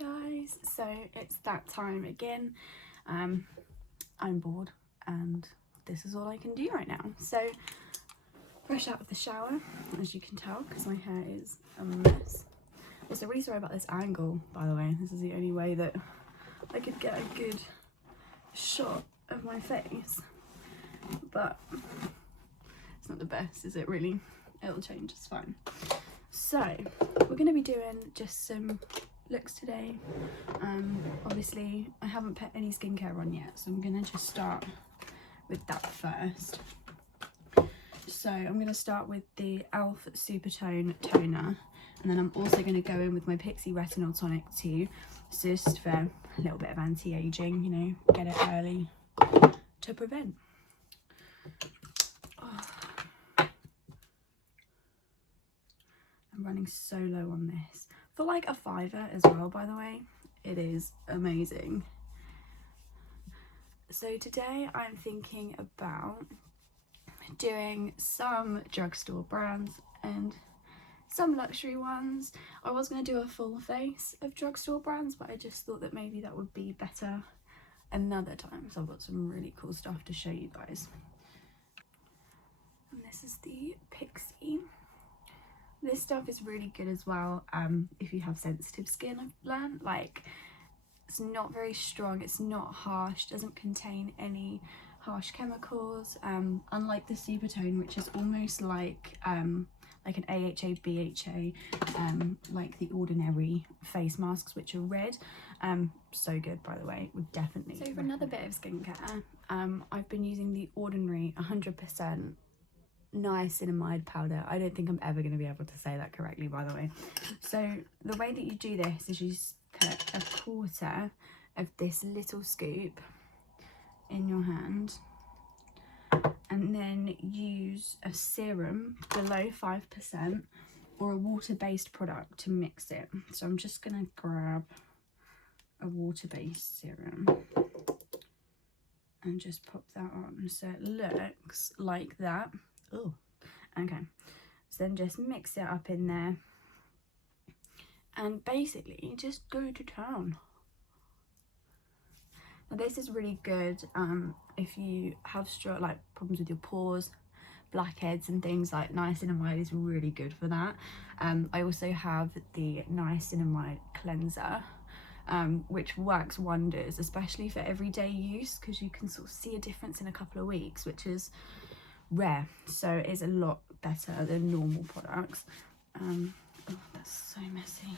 Morning guys, so it's that time again. I'm bored and this is all I can do right now. So fresh out of the shower, as you can tell, because my hair is a mess. Also really sorry about this angle, by the way. This is the only way that I could get a good shot of my face, but it's not the best, is it really? It'll change, it's fine. So we're going to be doing just some looks today. Obviously I haven't put any skincare on yet, so I'm going to just start with that first. So I'm going to start with the e.l.f. Supertone toner, and then I'm also going to go in with my Pixi Retinol Tonic too, just for a little bit of anti-aging, you know, get it early to prevent. I'm running so low on this for like a £5 as well, by the way. It is amazing. So today I'm thinking about doing some drugstore brands and some luxury ones. I was going to do a full face of drugstore brands, but I just thought that maybe that would be better another time, so I've got some really cool stuff to show you guys. And this is the Pixi. This stuff is really good as well if you have sensitive skin. I've learned, like, it's not very strong, it's not harsh, doesn't contain any harsh chemicals, unlike the Supertone, which is almost like an AHA, BHA, like the ordinary face masks, which are red. So good, by the way, would definitely. So for another bit of skincare, I've been using the Ordinary 100% niacinamide powder. I don't think I'm ever going to be able to say that correctly, by the way. So the way that you do this is you put a quarter of this little scoop in your hand, and then use a serum below 5% or a water-based product to mix it. So I'm just going to grab a water-based serum and just pop that on, so it looks like that. Oh, okay. So then just mix it up in there and basically just go to town. Now this is really good if you have problems with your pores, blackheads and things. Like niacinamide is really good for that. I also have the niacinamide cleanser, which works wonders, especially for everyday use, because you can sort of see a difference in a couple of weeks, which is rare, so it is a lot better than normal products. Oh, that's so messy.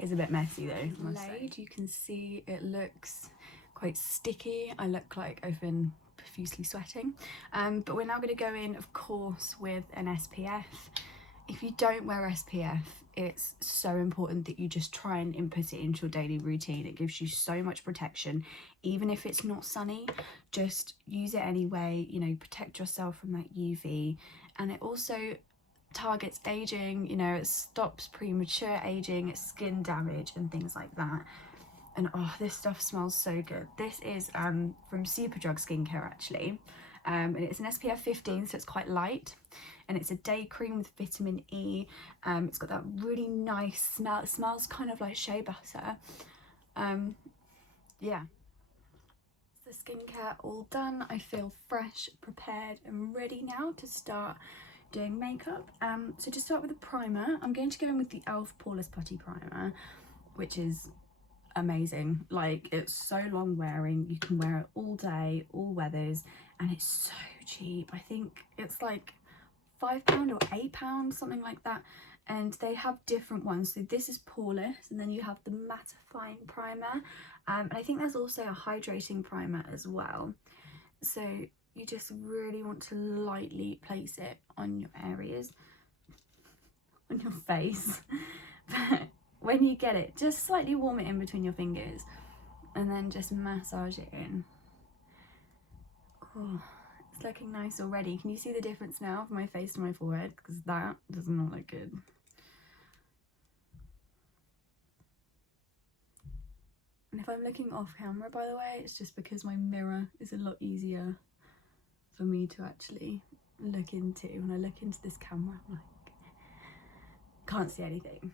It's a bit messy though. Laid, you can see it looks quite sticky. I look like I've been profusely sweating, but we're now going to go in, of course, with an SPF. If you don't wear SPF, it's so important that you just try and input it into your daily routine. It gives you so much protection. Even if it's not sunny, just use it anyway, you know, protect yourself from that UV. And it also targets aging, you know, it stops premature aging, it's skin damage and things like that. And oh, this stuff smells so good. This is from Superdrug Skincare actually, and it's an SPF 15, so it's quite light, and it's a day cream with vitamin E. It's got that really nice smell. It smells kind of like shea butter. Yeah, the skincare all done. I feel fresh, prepared and ready now to start doing makeup. So to start with a primer, I'm going to go in with the e.l.f. Poreless Putty Primer, which is amazing. Like, it's so long wearing, you can wear it all day, all weathers, and it's so cheap. I think it's like £5 or £8, something like that, and they have different ones. So this is poreless, and then you have the mattifying primer, and I think there's also a hydrating primer as well. So you just really want to lightly place it on your areas, on your face. But when you get it, just slightly warm it in between your fingers and then just massage it in. Oh, it's looking nice already. Can you see the difference now from my face to my forehead? Because that does not look good. And if I'm looking off camera, by the way, it's just because my mirror is a lot easier for me to actually look into. When I look into this camera, I'm like, can't see anything.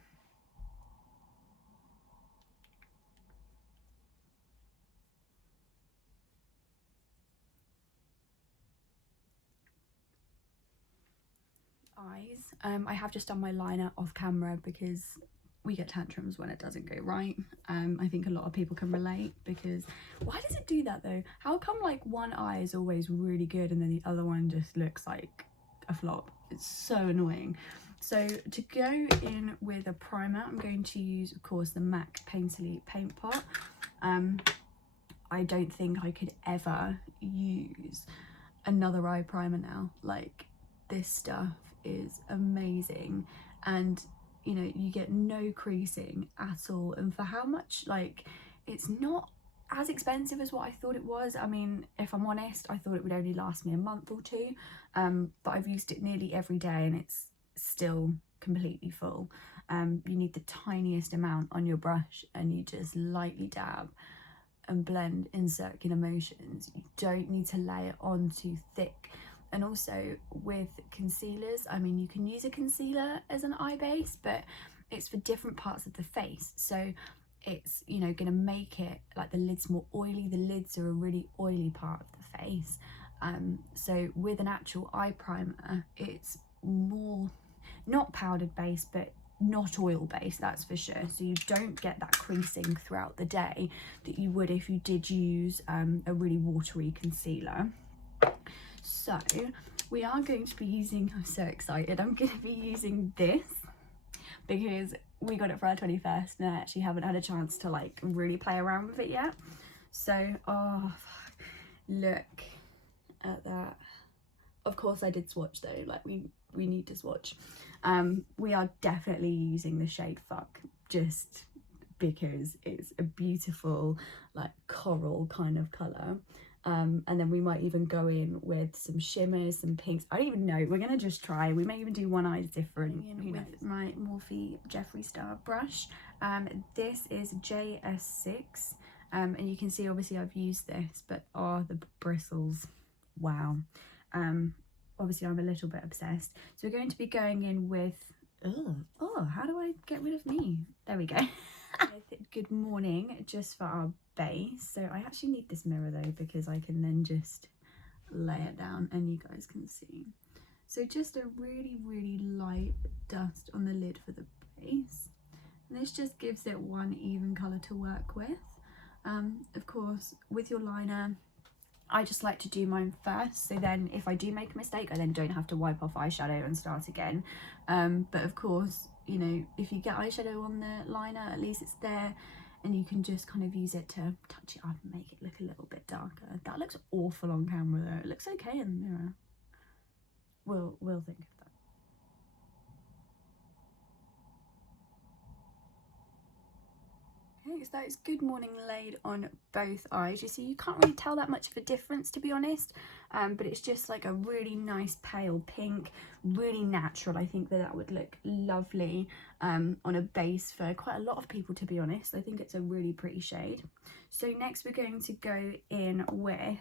eyes. I have just done my liner off camera because we get tantrums when it doesn't go right. I think a lot of people can relate, because why does it do that though? How come like one eye is always really good and then the other one just looks like a flop? It's so annoying. So to go in with a primer, I'm going to use, of course, the MAC Painterly Paint Pot. I don't think I could ever use another eye primer now. Like, this stuff is amazing, and you know, you get no creasing at all, and for how much, like, it's not as expensive as what I thought it was. I mean, if I'm honest, I thought it would only last me a month or two, but I've used it nearly every day and it's still completely full. You need the tiniest amount on your brush and you just lightly dab and blend in circular motions. You don't need to lay it on too thick. And also with concealers, I mean, you can use a concealer as an eye base, but it's for different parts of the face. So it's, you know, gonna make it like the lid's more oily. The lids are a really oily part of the face. So with an actual eye primer, it's more not powdered base, but not oil based, that's for sure. So you don't get that creasing throughout the day that you would if you did use a really watery concealer. So we are going to be using, I'm so excited, I'm going to be using this because we got it for our 21st and I actually haven't had a chance to like really play around with it yet. So, oh, look at that. Of course I did swatch though, like we need to swatch. We are definitely using the shade Fuck, just because it's a beautiful like coral kind of colour. And then we might even go in with some shimmers, some pinks. I don't even know, we're gonna just try. We may even do one eye different. With my Morphe Jeffree Star brush. This is JS6, and you can see obviously I've used this, but oh, the bristles, wow. Obviously I'm a little bit obsessed. So we're going to be going in with, oh, how do I get rid of me? There we go. Good Morning, just for our base. So I actually need this mirror though, because I can then just lay it down and you guys can see. So just a really, really light dust on the lid for the base. And this just gives it one even colour to work with. Of course, with your liner, I just like to do mine first, so then if I do make a mistake, I then don't have to wipe off eyeshadow and start again. But of course, you know, if you get eyeshadow on the liner, at least it's there and you can just kind of use it to touch it up and make it look a little bit darker. That looks awful on camera though. It looks okay in the mirror. We'll think of that. Okay, so that is Good Morning laid on both eyes. You see, you can't really tell that much of a difference, to be honest, but it's just like a really nice pale pink, really natural. I think that would look lovely on a base for quite a lot of people, to be honest. I think it's a really pretty shade. So next we're going to go in with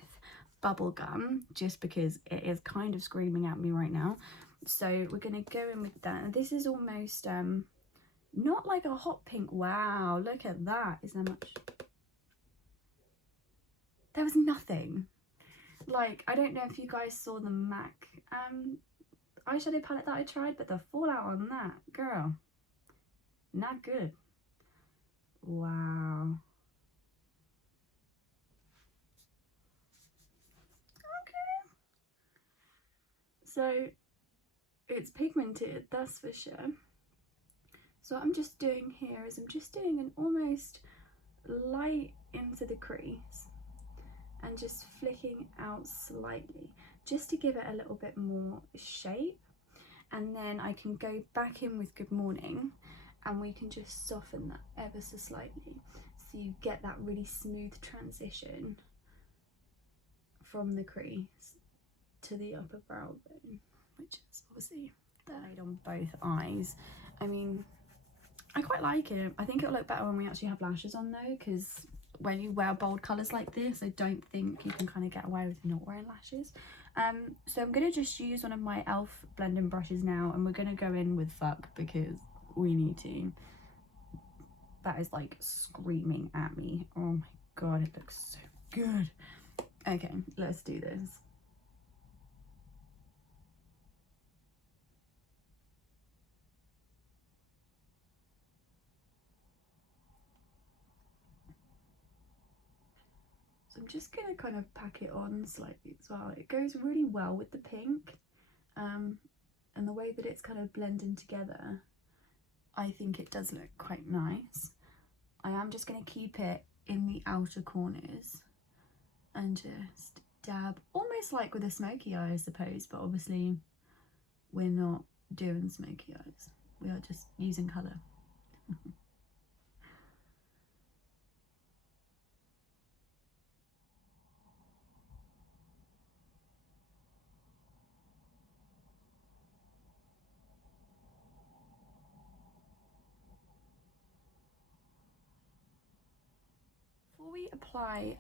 Bubblegum, just because it is kind of screaming at me right now. So we're going to go in with that. This is almost not like a hot pink. Wow, look at that. Is there much? There was nothing. Like, I don't know if you guys saw the MAC eyeshadow palette that I tried, but the fallout on that, girl, not good. Wow. Okay. So it's pigmented, that's for sure. So what I'm just doing here is I'm just doing an almost light into the crease and just flicking out slightly, just to give it a little bit more shape. And then I can go back in with Good Morning and we can just soften that ever so slightly, so you get that really smooth transition from the crease to the upper brow bone, which is obviously laid on both eyes. I mean, I quite like it. I think it'll look better when we actually have lashes on though, because when you wear bold colours like this, I don't think you can kind of get away with not wearing lashes. So I'm going to just use one of my e.l.f. blending brushes now, and we're going to go in with Fuck because we need to. That is like screaming at me. Oh my god, it looks so good. Okay, let's do this. just gonna kind of pack it on slightly as well. It goes really well with the pink, and the way that it's kind of blending together, I think it does look quite nice. I am just gonna keep it in the outer corners and just dab, almost like with a smoky eye, I suppose, but obviously we're not doing smoky eyes. We are just using colour. Before we apply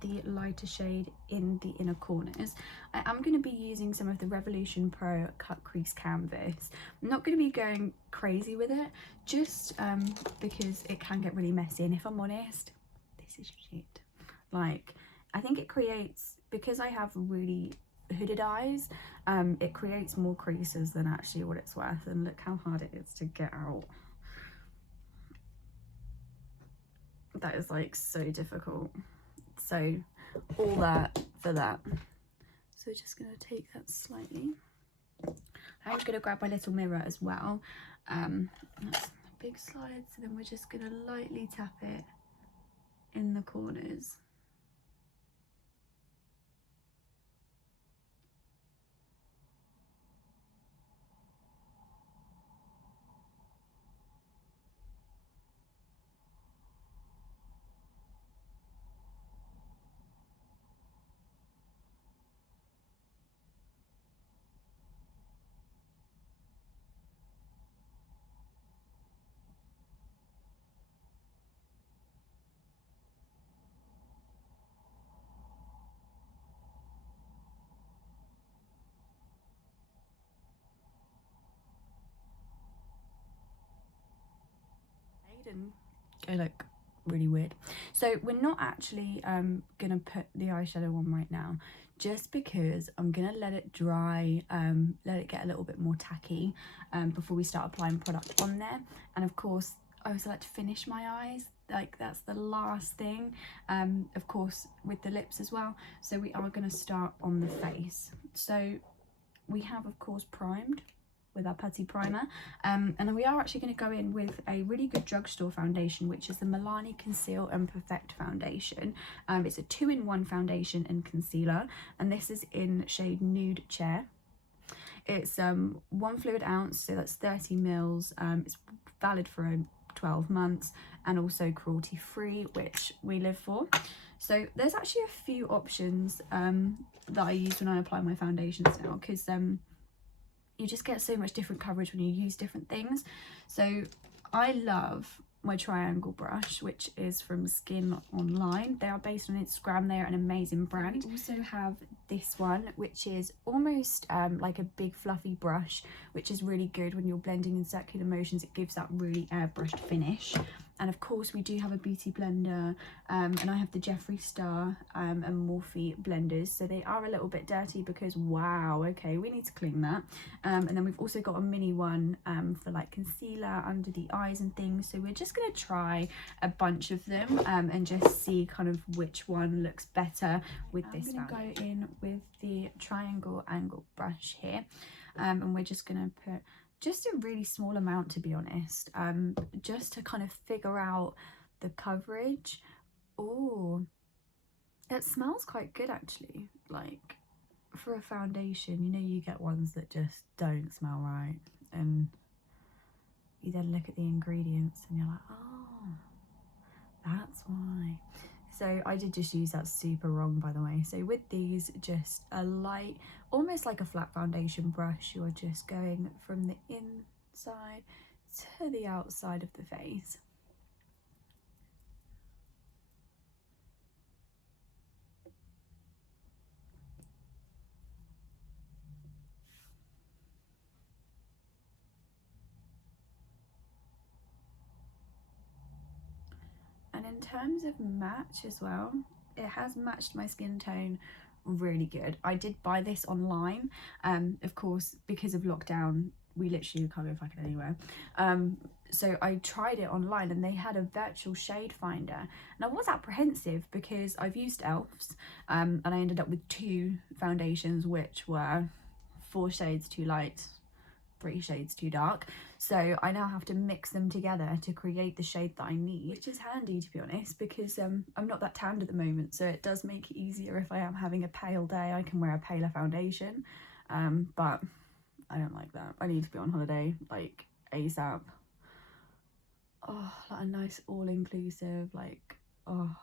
the lighter shade in the inner corners, I am going to be using some of the Revolution Pro Cut Crease Canvas. I'm not going to be going crazy with it, just because it can get really messy, and if I'm honest, this is shit. Like, I think it creates, because I have really hooded eyes, it creates more creases than actually what it's worth, and look how hard it is to get out. That is like so difficult. So all that for that. So we're just going to take that slightly. I'm just going to grab my little mirror as well. That's the big slide. So then we're just going to lightly tap it in the corners. And go like really weird. So we're not actually gonna put the eyeshadow on right now, just because I'm gonna let it dry, let it get a little bit more tacky before we start applying product on there. And of course I also like to finish my eyes, like that's the last thing, of course with the lips as well. So we are going to start on the face. So we have of course primed with our putty primer, and then we are actually going to go in with a really good drugstore foundation, which is the Milani Conceal and Perfect foundation. It's a 2-in-1 foundation and concealer, and this is in shade Nude Chair. It's 1 fluid ounce, so that's 30 mils. It's valid for 12 months, and also cruelty free, which we live for. So there's actually a few options that I use when I apply my foundations now, because you just get so much different coverage when you use different things. So I love my triangle brush, which is from Skin Online. They are based on Instagram. They are an amazing brand. We also have this one, which is almost like a big fluffy brush, which is really good when you're blending in circular motions. It gives that really airbrushed finish. And of course we do have a beauty blender, and I have the Jeffree Star and Morphe blenders, so they are a little bit dirty because wow, okay, we need to clean that. And then we've also got a mini one for like concealer under the eyes and things. So we're just going to try a bunch of them and just see kind of which one looks better with this. I'm going to go in with the triangle angle brush here, and we're just going to put just a really small amount, to be honest, just to kind of figure out the coverage. Oh, it smells quite good actually. Like, for a foundation, you know, you get ones that just don't smell right, and you then look at the ingredients and you're like, oh, that's why. So I did just use that super wrong, by the way. So with these, just a light, almost like a flat foundation brush, you're just going from the inside to the outside of the face. And in terms of match as well, it has matched my skin tone really good. I did buy this online, of course, because of lockdown. we literally can't go fucking anywhere. So I tried it online and they had a virtual shade finder, and I was apprehensive because I've used Elf's and I ended up with 2 foundations which were 4 shades too light, 3 shades too dark. So I now have to mix them together to create the shade that I need, which is handy, to be honest, because I'm not that tanned at the moment, so it does make it easier. If I am having a pale day, I can wear a paler foundation, but I don't like that. I need to be on holiday like ASAP. Oh, like a nice all-inclusive, like, oh,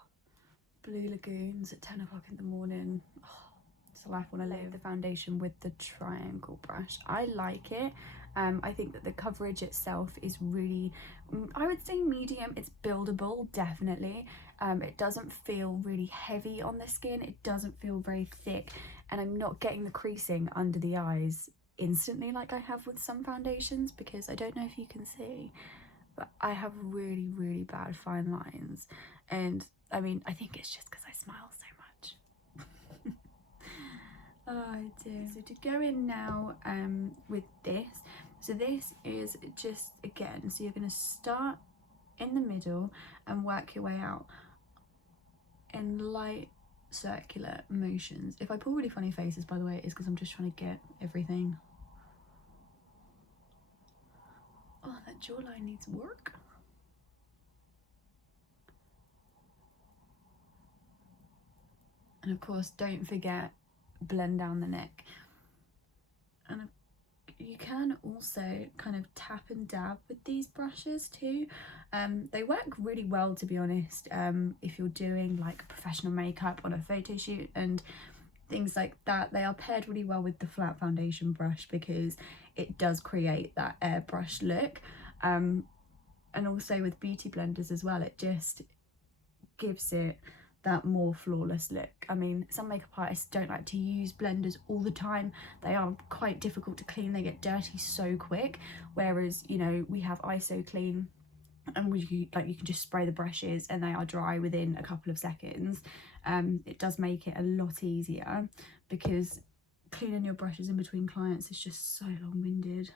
Blue Lagoons at 10 o'clock in the morning. Oh, it's a life I want to live. The foundation with the triangle brush, I like it. I think that the coverage itself is really, I would say medium. It's buildable, definitely. It doesn't feel really heavy on the skin. It doesn't feel very thick, and I'm not getting the creasing under the eyes instantly like I have with some foundations, because I don't know if you can see, but I have really, really bad fine lines. And I mean, I think it's just because I smile so much. Oh, I do. So to go in now with this, so this is just, again, so you're going to start in the middle and work your way out in light circular motions. If I pull really funny faces, by the way, it's because I'm just trying to get everything. Oh, that jawline needs work. And of course, don't forget, blend down the neck. And you can also kind of tap and dab with these brushes too. They work really well, to be honest, if you're doing like professional makeup on a photo shoot and things like that. They are paired really well with the flat foundation brush because it does create that airbrush look, and also with beauty blenders as well, it just gives it that more flawless look. I mean, some makeup artists don't like to use blenders all the time. They are quite difficult to clean. They get dirty so quick, whereas, you know, we have ISO clean, and you can just spray the brushes and they are dry within a couple of seconds. It does make it a lot easier, because cleaning your brushes in between clients is just so long-winded.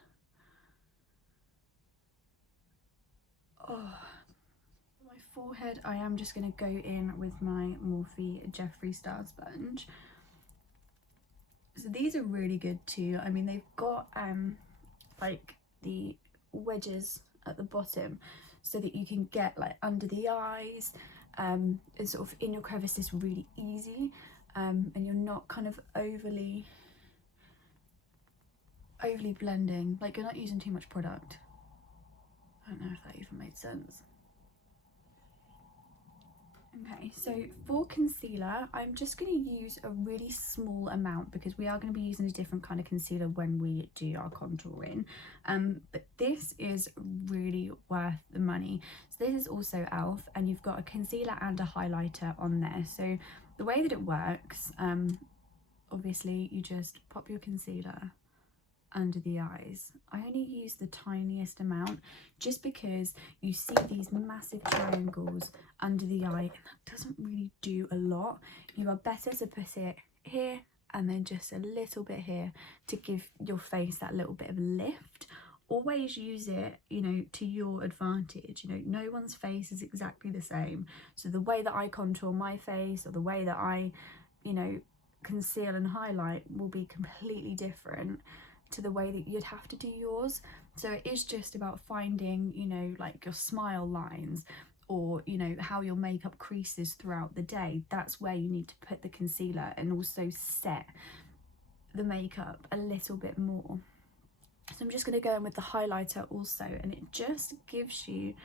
Oh, my forehead, I am just going to go in with my Morphe Jeffree Star sponge. So these are really good too. I mean, they've got like the wedges at the bottom, so that you can get like under the eyes and sort of in your crevices really easy, and you're not kind of overly blending, like you're not using too much product. I don't know if that even made sense. Okay, so for concealer, I'm just going to use a really small amount because we are going to be using a different kind of concealer when we do our contouring. But this is really worth the money. So this is also e.l.f. and you've got a concealer and a highlighter on there. So the way that it works, obviously you just pop your concealer under the eyes. I only use the tiniest amount just because you see these massive triangles under the eye and that doesn't really do a lot. You are better to put it here and then just a little bit here to give your face that little bit of lift. Always use it, you know, to your advantage. You know, no one's face is exactly the same. So the way that I contour my face or the way that I, you know, conceal and highlight will be completely different to the way that you'd have to do yours. So it is just about finding, you know, like your smile lines or, you know, how your makeup creases throughout the day. That's where you need to put the concealer and also set the makeup a little bit more. So I'm just going to go in with the highlighter also, and it just gives you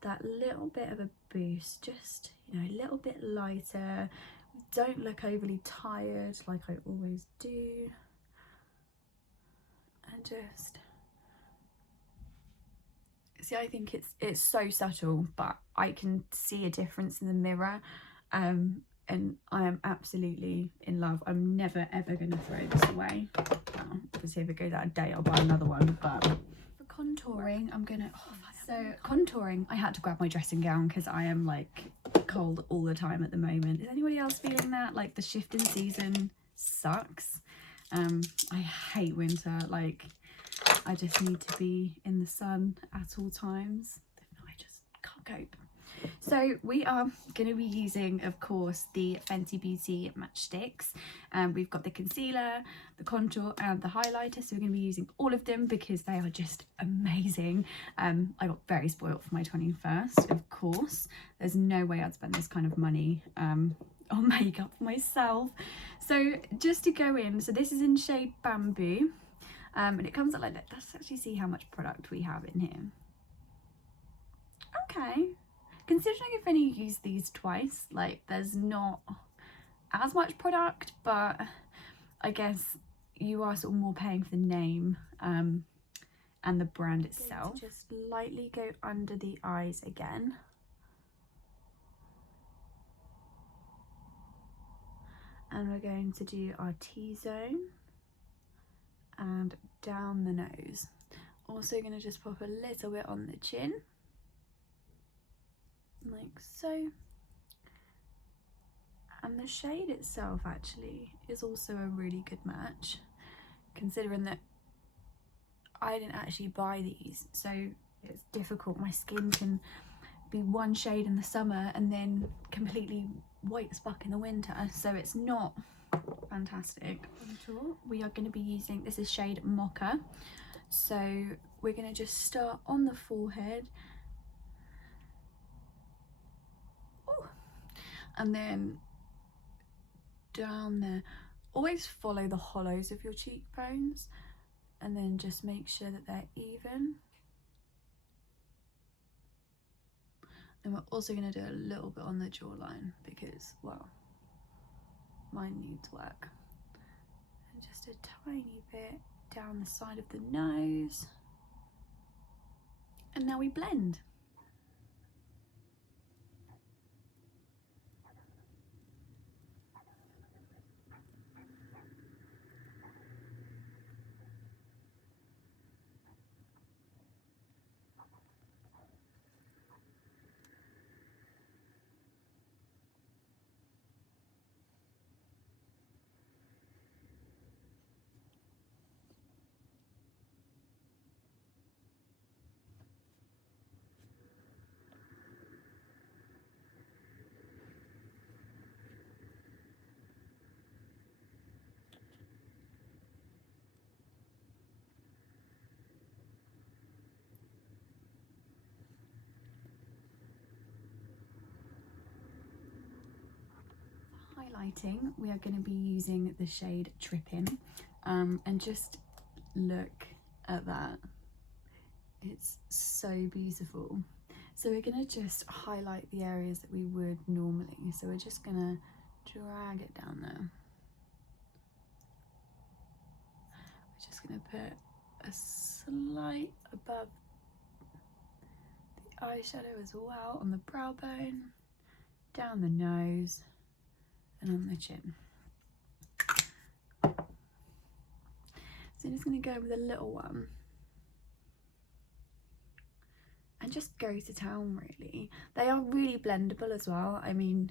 that little bit of a boost, just, you know, a little bit lighter. Don't look overly tired like I always do. And just see, I think it's so subtle, but I can see a difference in the mirror, and I am absolutely in love. I'm never ever going to throw this away. Well, because if it goes out of date, I'll buy another one. But for contouring, I'm gonna contouring, I had to grab my dressing gown because I am like cold all the time at the moment. Is anybody else feeling that? Like the shift in season sucks. I hate winter. Like, I just need to be in the sun at all times. If not, I just can't cope. So we are going to be using, of course, the Fenty Beauty matchsticks. We've got the concealer, the contour and the highlighter, so we're going to be using all of them because they are just amazing. I got very spoiled for my 21st, of course. There's no way I'd spend this kind of money on makeup for myself. So just to go in, so this is in shade Bamboo, and it comes out like that. Let's actually see how much product we have in here. Okay. Considering I've only used these twice, like there's not as much product, but I guess you are sort of more paying for the name and the brand itself. Just lightly go under the eyes again. And we're going to do our T-zone and down the nose. Also going to just pop a little bit on the chin. Like so. And the shade itself actually is also a really good match, considering that I didn't actually buy these, so it's difficult. My skin can be one shade in the summer and then completely white as fuck in the winter, so it's not fantastic. We are going to be using, this is shade Mocha, so we're going to just start on the forehead. Ooh. And then down there. Always follow the hollows of your cheekbones and then just make sure that they're even. And we're also going to do a little bit on the jawline because, well, mine needs work. And just a tiny bit down the side of the nose. And now we blend. Highlighting, we are going to be using the shade Trippin', and just look at that, it's so beautiful. So we're going to just highlight the areas that we would normally, so we're just going to drag it down there. We're just going to put a slight above the eyeshadow as well on the brow bone, down the nose and on the chin. So I'm just going to go with a little one and just go to town really. They are really blendable as well. I mean,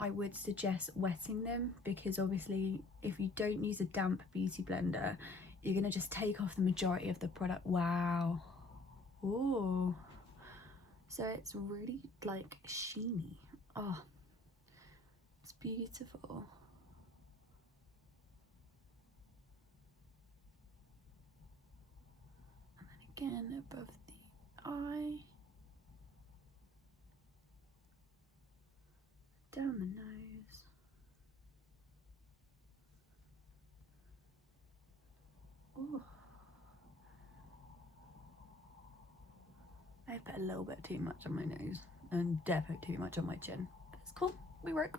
I would suggest wetting them because obviously if you don't use a damp beauty blender, you're going to just take off the majority of the product. Wow. Ooh. So it's really like sheeny. Oh, it's beautiful. And then again above the eye, down the nose. Ooh. I put a little bit too much on my nose and definitely too much on my chin. But it's cool, we work.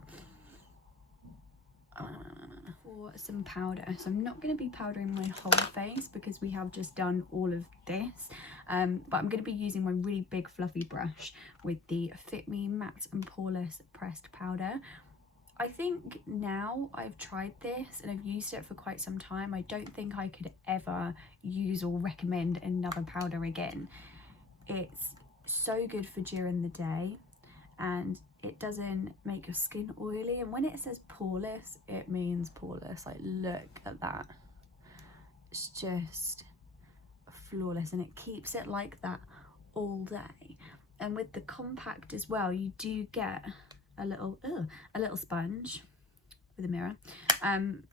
For some powder, so I'm not going to be powdering my whole face because we have just done all of this, but I'm going to be using my really big fluffy brush with the Fit Me Matte and Poreless Pressed Powder. I think now I've tried this and I've used it for quite some time, I don't think I could ever use or recommend another powder again. It's so good for during the day and it doesn't make your skin oily, and when it says poreless, it means poreless. Like, look at that, it's just flawless, and it keeps it like that all day. And with the compact as well, you do get a little sponge with a mirror,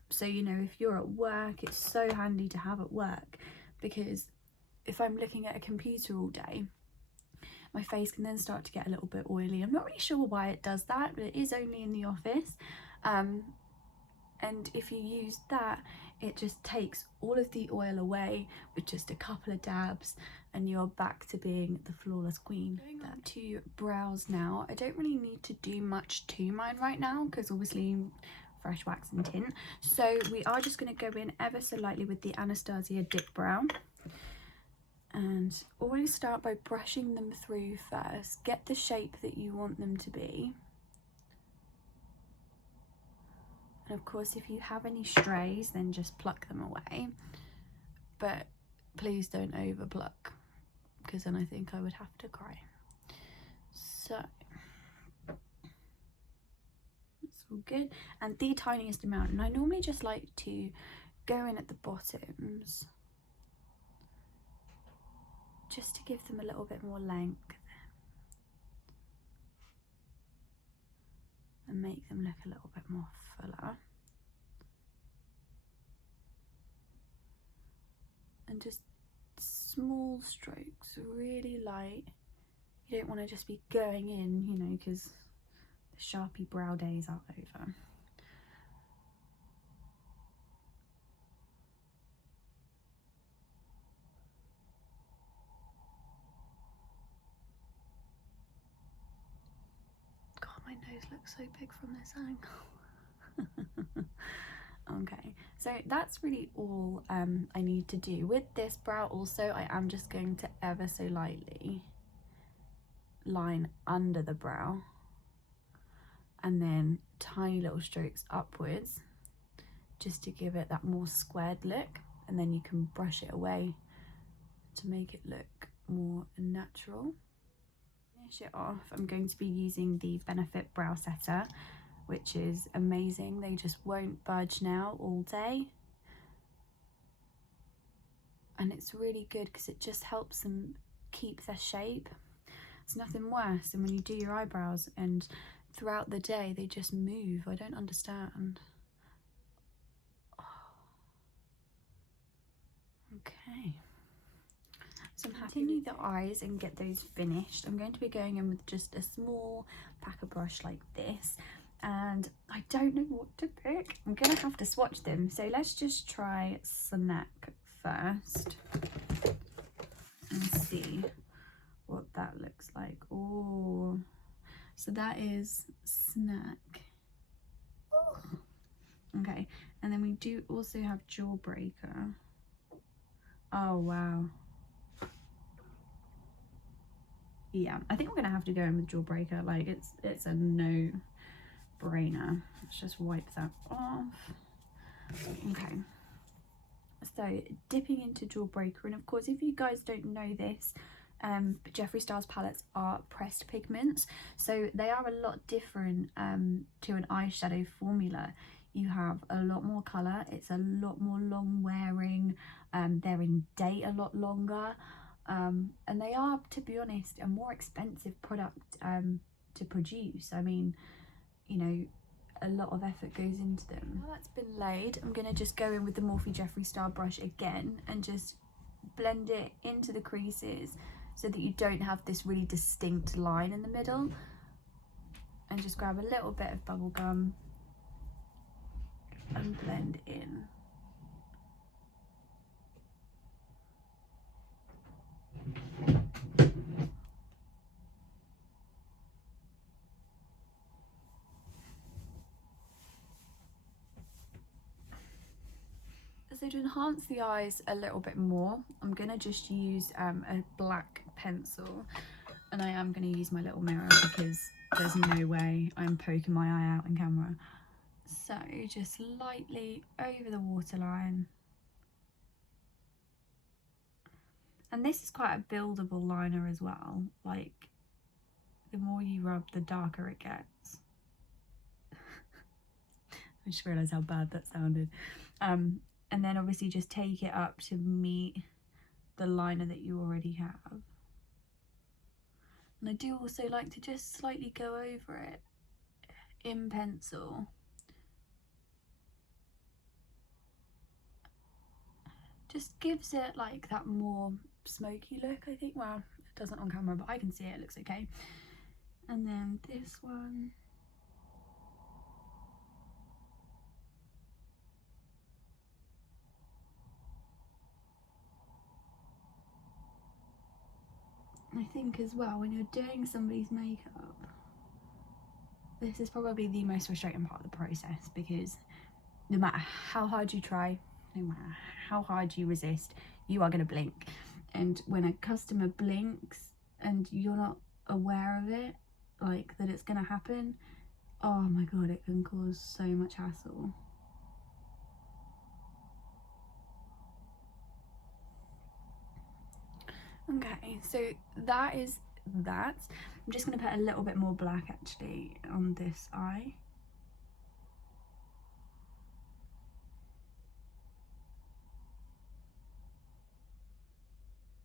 so you know, if you're at work, it's so handy to have at work, because if I'm looking at a computer all day, my face can then start to get a little bit oily. I'm not really sure why it does that, but it is only in the office. And if you use that, it just takes all of the oil away with just a couple of dabs, and you're back to being the flawless queen. Going on to brows now, I don't really need to do much to mine right now, because obviously fresh wax and tint. So we are just going to go in ever so lightly with the Anastasia Dip Brow. And always start by brushing them through first. Get the shape that you want them to be. And of course, if you have any strays, then just pluck them away. But please don't over pluck, because then I think I would have to cry. So that's all good. And the tiniest amount. And I normally just like to go in at the bottoms, just to give them a little bit more length and make them look a little bit more fuller. And just small strokes, really light. You don't want to just be going in, you know, because the Sharpie brow days are over. God, my nose looks so big from this angle. Okay, so that's really all I need to do. With this brow also, I am just going to ever so lightly line under the brow, and then tiny little strokes upwards, just to give it that more squared look, and then you can brush it away to make it look more natural. To finish it off, I'm going to be using the Benefit Brow Setter, which is amazing. They just won't budge now all day, and it's really good because it just helps them keep their shape. It's nothing worse than when you do your eyebrows and throughout the day they just move. I don't understand. Okay, so I'm happy to continue the eyes and get those finished. I'm going to be going in with just a small packer brush like this, and I don't know what to pick. I'm gonna have to swatch them, so let's just try Snack first and see what that looks like. Oh, so that is Snack. Okay, and then we do also have Jawbreaker. Oh wow, yeah, I think I'm gonna have to go in with Jawbreaker. Like, it's a no brainer. Let's just wipe that off. Okay, so dipping into Jawbreaker, and of course, if you guys don't know this, Jeffree Star's palettes are pressed pigments, so they are a lot different to an eyeshadow formula. You have a lot more colour, it's a lot more long wearing, they're in date a lot longer, and they are, to be honest, a more expensive product to produce. I mean, you know, a lot of effort goes into them. Now that's been laid, I'm going to just go in with the Morphe Jeffree Star brush again and just blend it into the creases so that you don't have this really distinct line in the middle, and just grab a little bit of bubble gum and blend in. So to enhance the eyes a little bit more, I'm going to just use a black pencil, and I am going to use my little mirror because there's no way I'm poking my eye out on camera. So just lightly over the waterline. And this is quite a buildable liner as well. Like, the more you rub, the darker it gets. I just realised how bad that sounded. and then obviously just take it up to meet the liner that you already have. And I do also like to just slightly go over it in pencil. Just gives it like that more smoky look, I think. Well, it doesn't on camera, but I can see it looks okay. And then this one. I think as well, when you're doing somebody's makeup, this is probably the most frustrating part of the process, because no matter how hard you try, no matter how hard you resist, you are going to blink. And when a customer blinks and you're not aware of it, like that it's going to happen, oh my god, it can cause so much hassle. Okay, so that is that. I'm just going to put a little bit more black actually on this eye.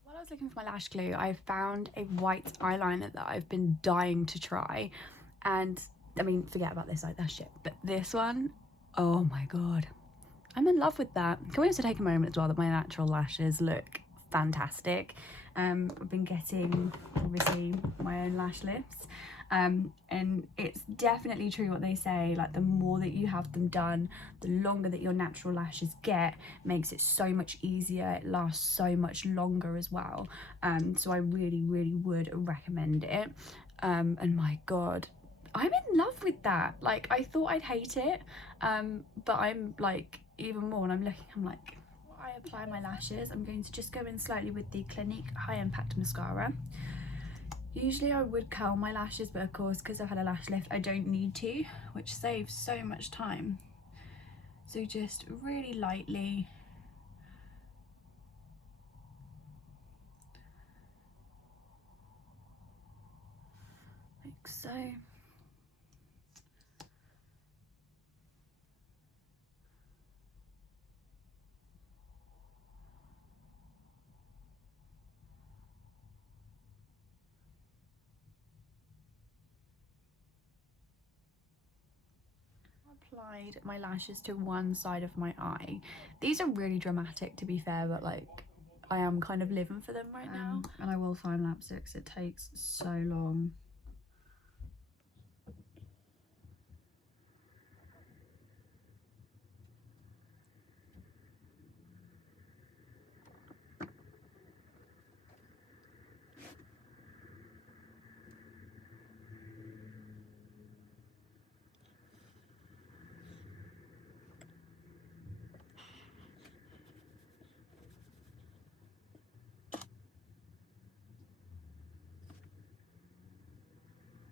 While I was looking for my lash glue, I found a white eyeliner that I've been dying to try. And I mean, forget about this, like that shit. But this one, oh my god, I'm in love with that. Can we also take a moment as well that my natural lashes look fantastic? I've been getting obviously my own lash lifts, and it's definitely true what they say, like the more that you have them done, the longer that your natural lashes get, makes it so much easier, it lasts so much longer as well. So I really would recommend it. And my god, I'm in love with that. Like, I thought I'd hate it, but I'm like, even more when I'm looking, I'm like, I apply my lashes, I'm going to just go in slightly with the Clinique High Impact Mascara. Usually I would curl my lashes, but of course, because I've had a lash lift, I don't need to, which saves so much time. So just really lightly. Like so. Applied my lashes to one side of my eye. These are really dramatic, to be fair, but like I am kind of living for them right now. And I will time lapse it because it takes so long.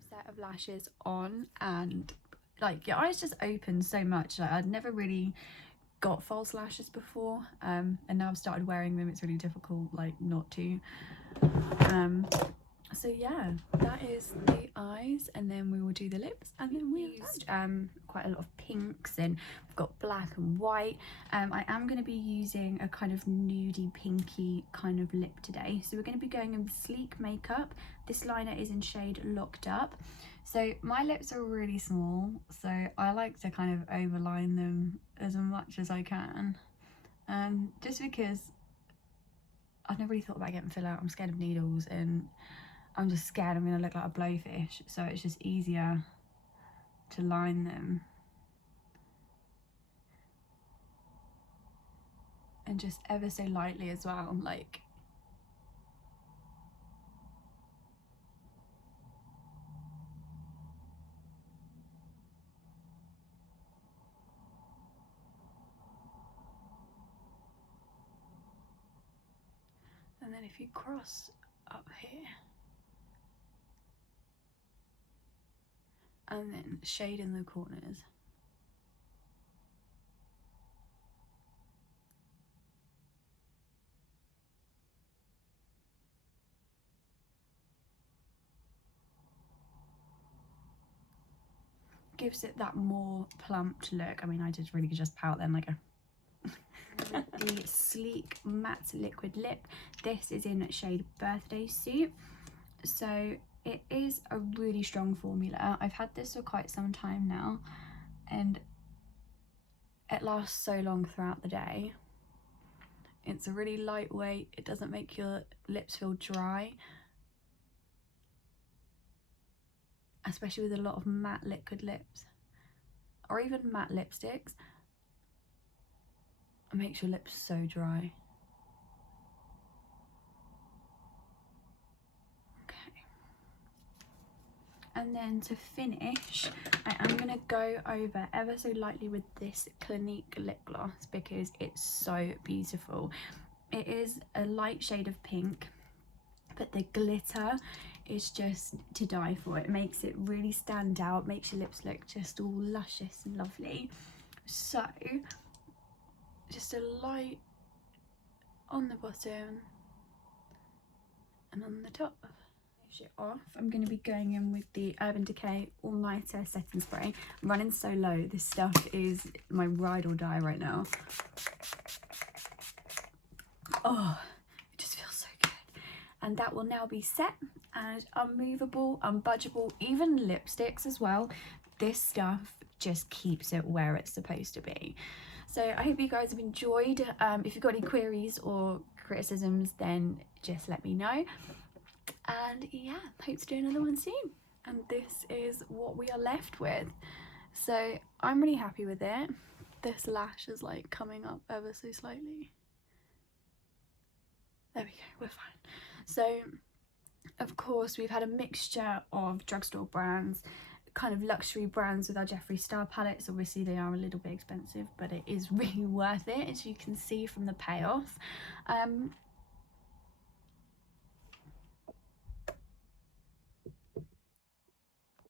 Set of lashes on, and like your eyes just open so much. Like, I'd never really got false lashes before, and now I've started wearing them. It's really difficult like not to. So yeah, that is the eyes, and then we will do the lips, and then we used quite a lot of pinks, and we've got black and white. I am going to be using a kind of nudie pinky kind of lip today, so we're going to be going in with Sleek Makeup. This liner is in shade Locked Up. So my lips are really small, so I like to kind of overline them as much as I can, just because I've never really thought about getting filler. I'm scared of needles, and I'm just scared I'm going to look like a blowfish, so it's just easier to line them. And just ever so lightly as well, like. And then if you cross up here, and then shade in the corners. Gives it that more plumped look. I mean, I did really just pout then, like a The Sleek Matte Liquid Lip. This is in shade Birthday Suit. So it is a really strong formula. I've had this for quite some time now, and it lasts so long throughout the day. It's a really lightweight, it doesn't make your lips feel dry, especially with a lot of matte liquid lips or even matte lipsticks. It makes your lips so dry. Okay. And then to finish, I am going to go over ever so lightly with this Clinique lip gloss because it's so beautiful. It is a light shade of pink, but the glitter is just to die for. It makes it really stand out, makes your lips look just all luscious and lovely. So just a light on the bottom and on the top. Finish it off, I'm going to be going in with the Urban Decay All Nighter Setting Spray. I'm running so low, this stuff is my ride or die right now. Oh, it just feels so good. And that will now be set and unmovable, unbudgeable, even lipsticks as well. This stuff just keeps it where it's supposed to be. So I hope you guys have enjoyed. If you've got any queries or criticisms, then just let me know. And yeah, hope to do another one soon. And this is what we are left with. So I'm really happy with it. This lash is like coming up ever so slightly. There we go, we're fine. So of course we've had a mixture of drugstore brands, kind of luxury brands with our Jeffree Star palettes. Obviously they are a little bit expensive, but it is really worth it, as you can see from the payoff.